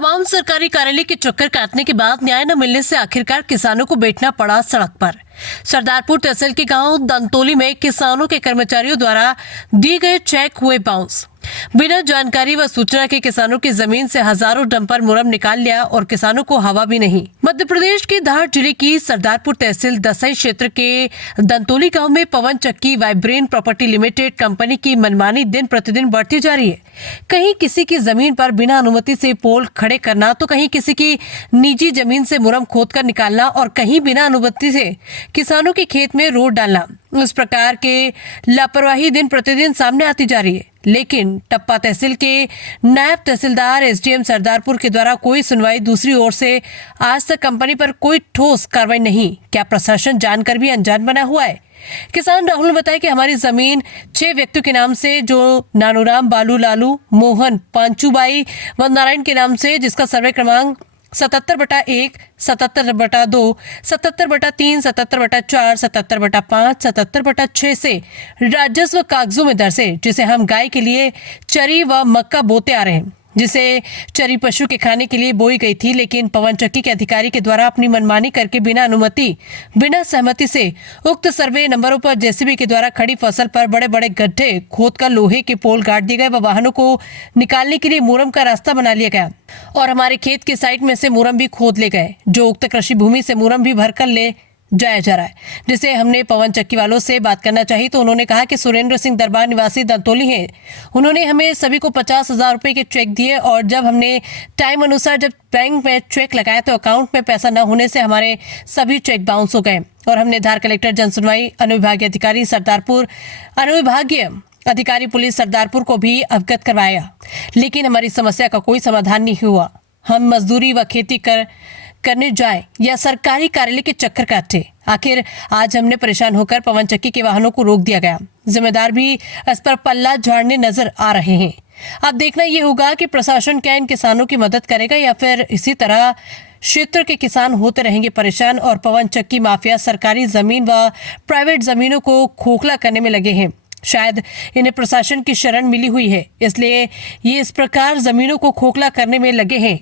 तमाम सरकारी कार्यालय के चक्कर काटने के बाद न्याय न मिलने से आखिरकार किसानों को बैठना पड़ा सड़क पर। सरदारपुर तहसील के गांव दंतोली में किसानों के कर्मचारियों द्वारा दिए गए चेक हुए बाउंस। बिना जानकारी व सूचना के किसानों की जमीन से हजारों डंपर मुरम निकाल लिया और किसानों को हवा भी नहीं। मध्य प्रदेश के धार जिले की सरदारपुर तहसील दसई क्षेत्र के दंतोली गांव में पवन चक्की वाइब्रेन प्रॉपर्टी लिमिटेड कंपनी की मनमानी दिन प्रतिदिन बढ़ती जा रही है। कहीं किसी की जमीन पर बिना अनुमति से पोल खड़े करना, तो कहीं किसी की निजी जमीन से मुरम खोदकर निकालना और कहीं बिना अनुमति से किसानों के खेत में रोड डालना। इस प्रकार के लापरवाही दिन प्रतिदिन सामने आती जा रही है। लेकिन टप्पा तहसील के नायब तहसीलदार एसडीएम सरदारपुर के द्वारा कोई सुनवाई, दूसरी ओर से आज तक कंपनी पर कोई ठोस कार्रवाई नहीं। क्या प्रशासन जानकर भी अनजान बना हुआ है? किसान राहुल ने बताया कि हमारी जमीन 6 व्यक्तियों के नाम से, जो नानूराम, बालू, लालू, मोहन, पांचूबाई व नारायण के नाम से, जिसका सर्वे क्रमांक 77/1, 77/2, 77/3, 77/4, 77/5, 77/6 से राजस्व कागजों में दर्ज है, जिसे हम गाय के लिए चरी व मक्का बोते आ रहे हैं, जिसे चरी पशु के खाने के लिए बोई गई थी। लेकिन पवन चक्की के अधिकारी के द्वारा अपनी मनमानी करके बिना अनुमति, बिना सहमति से उक्त सर्वे नंबरों पर जेसीबी के द्वारा खड़ी फसल पर बड़े बड़े गड्ढे खोदकर लोहे के पोल गाड़ दिए गए व वाहनों को निकालने के लिए मुरम का रास्ता बना लिया गया और हमारे खेत के साइड में से मुरम भी खोद ले गए, जो उक्त कृषि भूमि से मुरम भी भरकर ले जाया जा रहा है। जिसे हमने पवन चक्की वालों से बात करना चाहिए तो उन्होंने कहा कि सुरेंद्र सिंह दरबार निवासी दंतोली हैं। उन्होंने हमें सभी को 50,000 रुपए के चेक दिए और जब हमने टाइम अनुसार जब बैंक में चेक लगाया तो अकाउंट में पैसा न होने से हमारे सभी चेक बाउंस हो गए और हमने धार कलेक्टर जनसुनवाई, अनुविभागीय अधिकारी सरदारपुर, अनुविभागीय अधिकारी पुलिस सरदारपुर को भी अवगत करवाया, लेकिन हमारी समस्या का कोई समाधान नहीं हुआ। हम मजदूरी व खेती करने जाएं या सरकारी कार्यालय के चक्कर काटे, आखिर आज हमने परेशान होकर पवन चक्की के वाहनों को रोक दिया गया। जिम्मेदार भी इस पर पल्ला झाड़ने नजर आ रहे हैं। अब देखना ये होगा कि प्रशासन क्या इन किसानों की मदद करेगा या फिर इसी तरह क्षेत्र के किसान होते रहेंगे परेशान और पवन चक्की माफिया सरकारी जमीन व प्राइवेट जमीनों को खोखला करने में लगे हैं। शायद इन्हें प्रशासन की शरण मिली हुई है, इसलिए ये इस प्रकार जमीनों को खोखला करने में लगे हैं